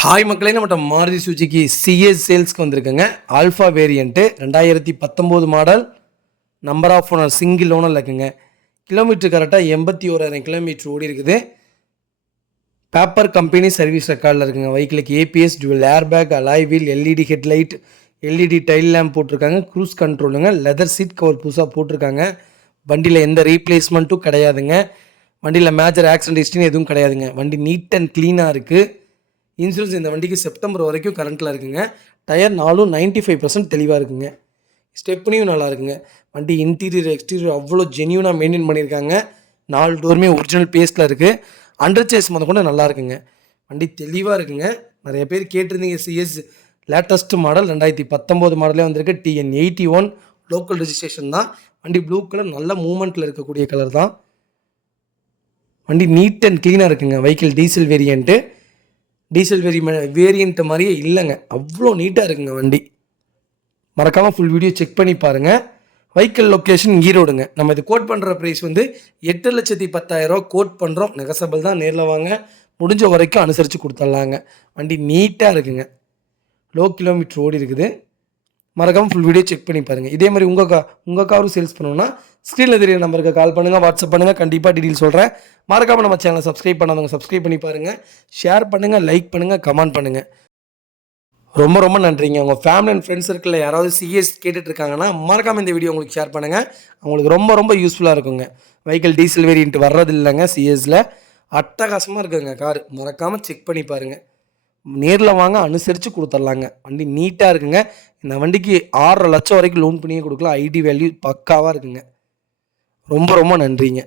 Hi மக்களே, நம்ம Maruti Suzuki Ciaz சேல்ஸ்க்கு வந்திருக்குங்க. Alpha variant 2019 model. Number of owner single owner இருக்குங்க. கிலோமீட்டர் கரெக்டாக 81,000 கிலோமீட்டர் ஓடி இருக்குது. பேப்பர் கம்பெனி சர்வீஸ் ரெக்கார்டில் இருக்குங்க. வெஹிக்கிளுக்கு ABS, dual air bag, alloy wheel, LED headlight, LED tail lamp போட்டிருக்காங்க. க்ரூஸ் கண்ட்ரோலுங்க. லெதர் சீட் கவர் புதுசாக போட்டிருக்காங்க. வண்டியில் எந்த ரீப்ளேஸ்மெண்ட்டும் கிடையாதுங்க. வண்டியில் மேஜர் ஆக்சிடென்ட் ஹிஸ்ட்ரின்னு எதுவும் கிடையாதுங்க. வண்டி நீட் அண்ட் க்ளீனாக இருக்குது. இன்சூரன்ஸ் இந்த வண்டிக்கு செப்டம்பர் வரைக்கும் கரண்ட்டில் இருக்குங்க. டயர் 95% தெளிவாக இருக்குங்க. ஸ்டெப்னியும் நல்லா இருக்குங்க. வண்டி இன்டீரியர் எக்ஸ்டீரியர் அவ்வளோ ஜென்யூனாக மெயின்டைன் பண்ணியிருக்காங்க. 4 டோருமே ஒரிஜினல் பேஸ்ட்டில் இருக்குது. அண்டர் சேஸ் கூட நல்லா இருக்குங்க. வண்டி தெளிவாக இருக்குங்க. நிறைய பேர் கேட்டிருந்தீங்க. சிஎஸ் லேட்டஸ்ட் மாடல் 2019 மாடலே வந்திருக்கு. TN81 லோக்கல் ரெஜிஸ்ட்ரேஷன் தான். வண்டி ப்ளூ கலர் நல்ல மூவ்மெண்ட்டில் இருக்கக்கூடிய கலர் தான். வண்டி நீட் அண்ட் க்ளீனாக இருக்குங்க. Vehicle diesel variant. Diesel variant மாதிரியே இல்லைங்க. அவ்வளோ நீட்டாக இருக்குங்க வண்டி. மறக்காமல் ஃபுல் வீடியோ செக் பண்ணி பாருங்கள். வெஹிக்கிள் லொக்கேஷன் ஈரோடுங்க. நம்ம இது கோட் பண்ணுற ப்ரைஸ் 8,10,000 கோட் பண்ணுறோம். நெகசபிள் தான். நேரில் வாங்க, முடிஞ்ச வரைக்கும் அனுசரித்து கொடுத்துட்லாங்க. வண்டி நீட்டாக இருக்குங்க. லோ கிலோமீட்டர் ஓடி இருக்குது. மறக்காமல் ஃபுல் வீடியோ செக் பண்ணி பாருங்கள். இதே மாதிரி உங்கள் காரும் சேல்ஸ் பண்ணணுன்னா ஸ்க்ரீனில் தெரிய நம்பருக்கு கால் பண்ணுங்கள், வாட்ஸ்அப் பண்ணுங்கள். கண்டிப்பாக டீட்டெயில் சொல்கிறேன். மறக்காமல் நம்ம சேனலை சப்ஸ்கிரைப் பண்ணாதவங்க சப்ஸ்கிரைப் பண்ணி பாருங்கள். ஷேர் பண்ணுங்கள், லைக் பண்ணுங்கள், கமெண்ட் பண்ணுங்கள். ரொம்ப ரொம்ப நன்றிங்க. உங்கள் ஃபேமிலி அண்ட் ஃப்ரெண்ட்ஸ் சர்க்கிளில் யாராவது சிஎஸ் கேட்டுட்ருக்காங்கன்னா மறக்காமல் இந்த வீடியோ உங்களுக்கு ஷேர் பண்ணுங்கள். அவங்களுக்கு ரொம்ப ரொம்ப யூஸ்ஃபுல்லாக இருக்குங்க. வெஹிக்கிள் டீசல் வேரியன்ட் வர்றது இல்லைங்க. சிஎஸில் அட்டகாசமாக இருக்குங்க கார். மறக்காமல் செக் பண்ணி பாருங்கள். நேரில் வாங்க, அனுசரித்து கொடுத்துட்லாங்க. வண்டி நீட்டாக இருக்குங்க. இந்த வண்டிக்கு 6,00,000 வரைக்கும் லோன் பண்ணியே கொடுக்கலாம். ஐடி வேல்யூ பக்காவாக இருக்குங்க. ரொம்ப ரொம்ப நன்றிங்க.